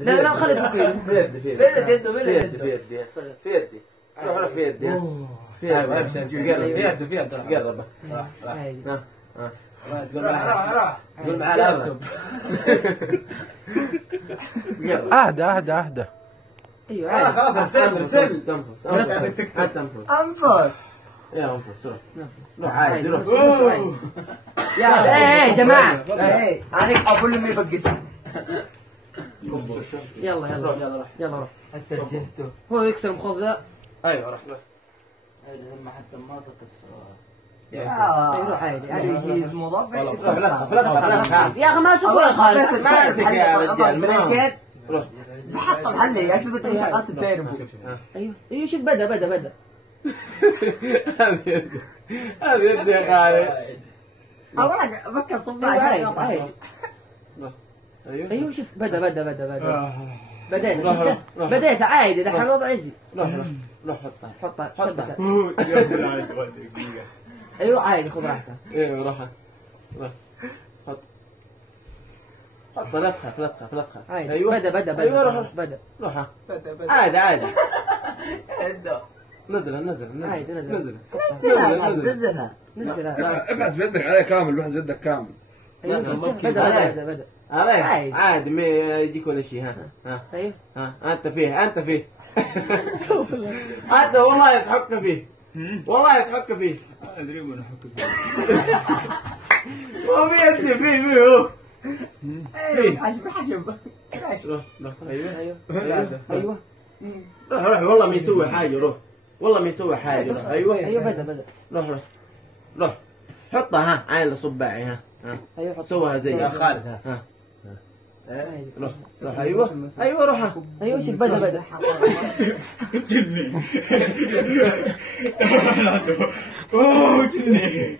لا لا خلي فوق ايده. في يدي في فرد يده في يدي في يدي في يدي روح في يدي في يدي في يدي قرب تقول معاه لابتوب. اهدى. ايوه خلاص ارسل انفس انفس. يا انفس روح عادي روح. يا جماعه انا اقول لهم يبقى يلا روح. اتجهته. هو يكسر المخوف ذا. ايوه روح لما حتى ماسك السؤال. روح عادي يجي مضاف يا اخي ما سوى خالد. ماسك يا رجال روح. حط الحل يا اكسب انت شغلت التيربو. ايوه شوف بدا هذه يدي يا خالد. اولا فكر صباعي. ايوه شوف بدا بديت عادي دحين الوضع يزي. روح حطها ايوه عادي خذ راحتك. ايوه روح حط لا تخاف ايوه بدا ايوه روح عادي نزلها عادي نزلها ابحث بيدك عليه كامل، ابحث بيدك كامل. ايوه شفت بدا عادي ما يجيك ولا شيء. ايوه انت فيه انت والله تحك فيه ادري من احك فيه. ما في يدي فيه هو. حجم روح ايوه ايوه روح والله ما يسوي حاجه روح ايوه بدا روح حطها عين صباعي ايوه حط سوها زي يا خالد روح ايوه روح ايوه شوف بدا جني. اوه جني.